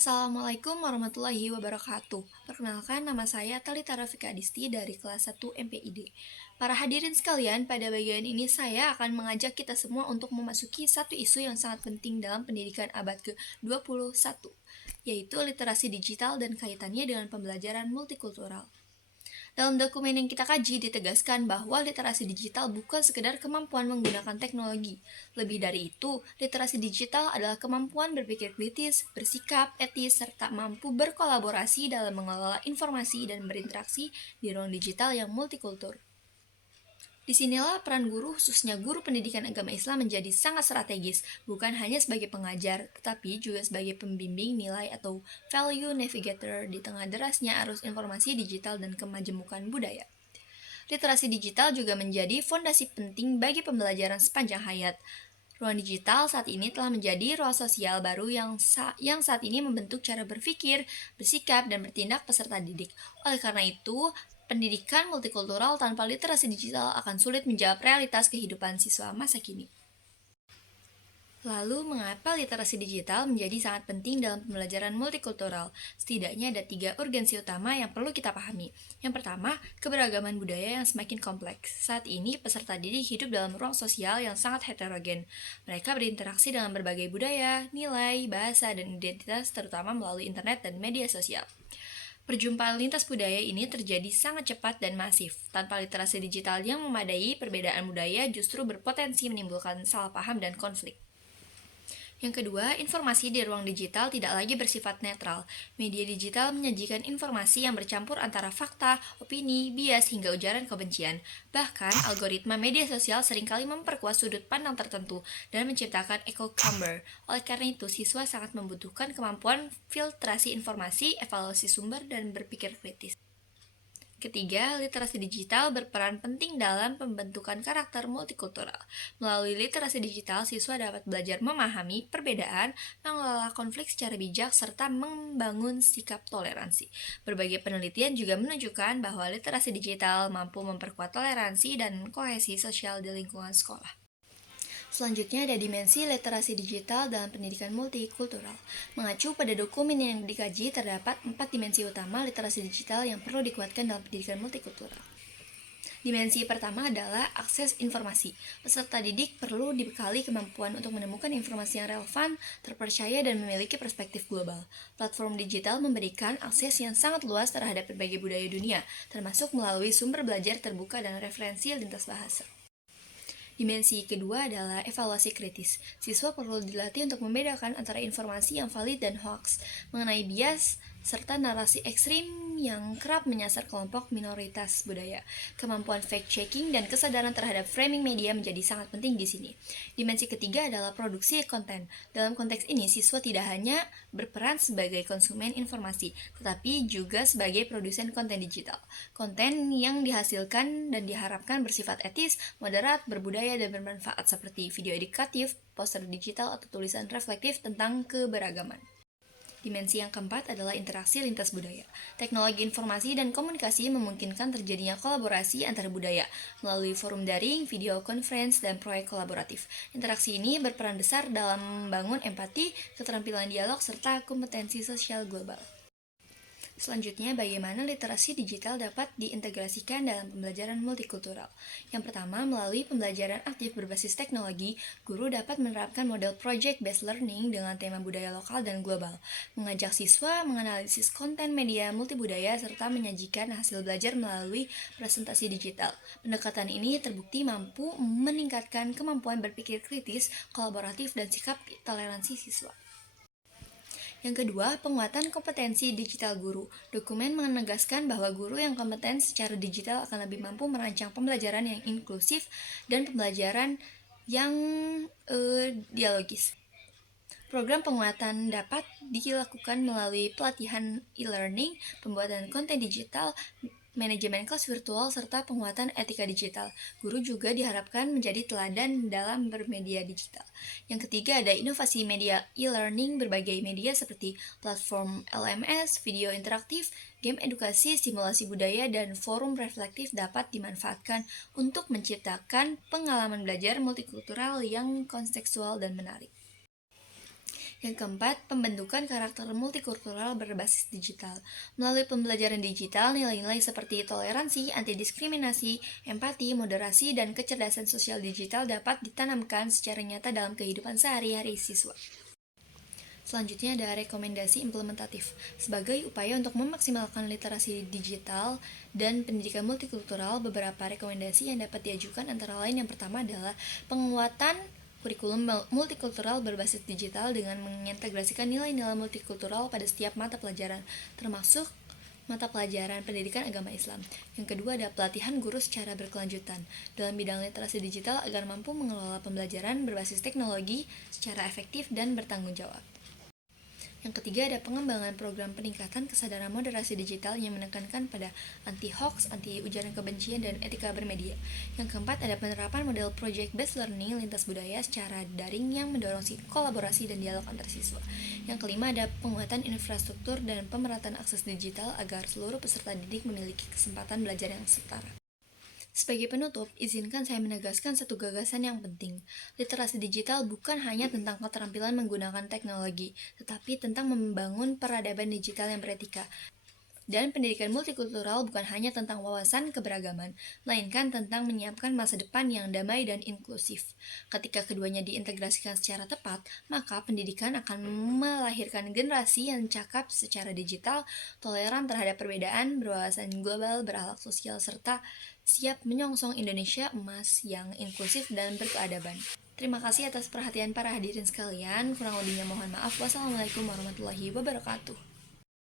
Assalamualaikum warahmatullahi wabarakatuh. Perkenalkan, nama saya Talita Rafika Adisti dari kelas 1 MPID. Para hadirin sekalian, pada bagian ini saya akan mengajak kita semua untuk memasuki satu isu yang sangat penting dalam pendidikan abad ke-21, yaitu literasi digital dan kaitannya dengan pembelajaran multikultural. Dalam dokumen yang kita kaji ditegaskan bahwa literasi digital bukan sekedar kemampuan menggunakan teknologi. Lebih dari itu, literasi digital adalah kemampuan berpikir kritis, bersikap etis, serta mampu berkolaborasi dalam mengelola informasi dan berinteraksi di ruang digital yang multikultur. Disinilah peran guru, khususnya guru pendidikan agama Islam menjadi sangat strategis, bukan hanya sebagai pengajar, tetapi juga sebagai pembimbing nilai atau value navigator di tengah derasnya arus informasi digital dan kemajemukan budaya. Literasi digital juga menjadi fondasi penting bagi pembelajaran sepanjang hayat. Ruang digital saat ini telah menjadi ruang sosial baru yang saat ini membentuk cara berpikir, bersikap, dan bertindak peserta didik. Oleh karena itu, pendidikan multikultural tanpa literasi digital akan sulit menjawab realitas kehidupan siswa masa kini. Lalu, mengapa literasi digital menjadi sangat penting dalam pembelajaran multikultural? Setidaknya ada 3 urgensi utama yang perlu kita pahami. Yang pertama, keberagaman budaya yang semakin kompleks. Saat ini, peserta didik hidup dalam ruang sosial yang sangat heterogen. Mereka berinteraksi dengan berbagai budaya, nilai, bahasa, dan identitas terutama melalui internet dan media sosial. Perjumpaan lintas budaya ini terjadi sangat cepat dan masif. Tanpa literasi digital yang memadai, perbedaan budaya justru berpotensi menimbulkan salah paham dan konflik. Yang kedua, informasi di ruang digital tidak lagi bersifat netral. Media digital menyajikan informasi yang bercampur antara fakta, opini, bias, hingga ujaran kebencian. Bahkan, algoritma media sosial seringkali memperkuat sudut pandang tertentu dan menciptakan echo chamber. Oleh karena itu, siswa sangat membutuhkan kemampuan filtrasi informasi, evaluasi sumber, dan berpikir kritis. Ketiga, literasi digital berperan penting dalam pembentukan karakter multikultural. Melalui literasi digital, siswa dapat belajar memahami perbedaan, mengelola konflik secara bijak, serta membangun sikap toleransi. Berbagai penelitian juga menunjukkan bahwa literasi digital mampu memperkuat toleransi dan kohesi sosial di lingkungan sekolah. Selanjutnya ada dimensi literasi digital dalam pendidikan multikultural. Mengacu pada dokumen yang dikaji, terdapat 4 dimensi utama literasi digital yang perlu dikuatkan dalam pendidikan multikultural. Dimensi pertama adalah akses informasi. Peserta didik perlu dibekali kemampuan untuk menemukan informasi yang relevan, terpercaya, dan memiliki perspektif global. Platform digital memberikan akses yang sangat luas terhadap berbagai budaya dunia, termasuk melalui sumber belajar terbuka dan referensi lintas bahasa. Dimensi kedua adalah evaluasi kritis. Siswa perlu dilatih untuk membedakan antara informasi yang valid dan hoax, mengenai bias, serta narasi ekstrim yang kerap menyasar kelompok minoritas budaya. Kemampuan fact-checking dan kesadaran terhadap framing media menjadi sangat penting di sini. Dimensi ketiga adalah produksi konten. Dalam konteks ini, siswa tidak hanya berperan sebagai konsumen informasi, tetapi juga sebagai produsen konten digital. Konten yang dihasilkan dan diharapkan bersifat etis, moderat, berbudaya, dan bermanfaat seperti video edukatif, poster digital, atau tulisan reflektif tentang keberagaman. Dimensi yang keempat adalah interaksi lintas budaya. Teknologi informasi dan komunikasi memungkinkan terjadinya kolaborasi antar budaya melalui forum daring, video conference, dan proyek kolaboratif. Interaksi ini berperan besar dalam membangun empati, keterampilan dialog, serta kompetensi sosial global. Selanjutnya, bagaimana literasi digital dapat diintegrasikan dalam pembelajaran multikultural? Yang pertama, melalui pembelajaran aktif berbasis teknologi, guru dapat menerapkan model project-based learning dengan tema budaya lokal dan global, mengajak siswa menganalisis konten media multibudaya, serta menyajikan hasil belajar melalui presentasi digital. Pendekatan ini terbukti mampu meningkatkan kemampuan berpikir kritis, kolaboratif, dan sikap toleransi siswa. Yang kedua, penguatan kompetensi digital guru. Dokumen menegaskan bahwa guru yang kompeten secara digital akan lebih mampu merancang pembelajaran yang inklusif dan pembelajaran yang dialogis. Program penguatan dapat dilakukan melalui pelatihan e-learning, pembuatan konten digital, manajemen kelas virtual, serta penguatan etika digital. Guru juga diharapkan menjadi teladan dalam bermedia digital. Yang ketiga ada inovasi media e-learning. Berbagai media seperti platform LMS, video interaktif, game edukasi, simulasi budaya, dan forum reflektif dapat dimanfaatkan untuk menciptakan pengalaman belajar multikultural yang kontekstual dan menarik. Yang keempat, pembentukan karakter multikultural berbasis digital. Melalui pembelajaran digital, nilai-nilai seperti toleransi, anti-diskriminasi, empati, moderasi, dan kecerdasan sosial digital dapat ditanamkan secara nyata dalam kehidupan sehari-hari siswa. Selanjutnya ada rekomendasi implementatif. Sebagai upaya untuk memaksimalkan literasi digital dan pendidikan multikultural, beberapa rekomendasi yang dapat diajukan antara lain yang pertama adalah penguatan kurikulum multikultural berbasis digital dengan mengintegrasikan nilai-nilai multikultural pada setiap mata pelajaran, termasuk mata pelajaran pendidikan agama Islam. Yang kedua ada pelatihan guru secara berkelanjutan dalam bidang literasi digital agar mampu mengelola pembelajaran berbasis teknologi secara efektif dan bertanggung jawab. Yang ketiga ada pengembangan program peningkatan kesadaran moderasi digital yang menekankan pada anti-hoax, anti-ujaran kebencian, dan etika bermedia. Yang keempat ada penerapan model project-based learning lintas budaya secara daring yang mendorong kolaborasi dan dialog antar siswa. Yang kelima ada penguatan infrastruktur dan pemerataan akses digital agar seluruh peserta didik memiliki kesempatan belajar yang setara. Sebagai penutup, izinkan saya menegaskan satu gagasan yang penting. Literasi digital bukan hanya tentang keterampilan menggunakan teknologi, tetapi tentang membangun peradaban digital yang beretika. Dan pendidikan multikultural bukan hanya tentang wawasan keberagaman, melainkan tentang menyiapkan masa depan yang damai dan inklusif. Ketika keduanya diintegrasikan secara tepat, maka pendidikan akan melahirkan generasi yang cakap secara digital, toleran terhadap perbedaan, berwawasan global, berakhlak sosial, serta siap menyongsong Indonesia emas yang inklusif dan berkeadaban. Terima kasih atas perhatian para hadirin sekalian. Kurang lebihnya mohon maaf. Wassalamualaikum warahmatullahi wabarakatuh.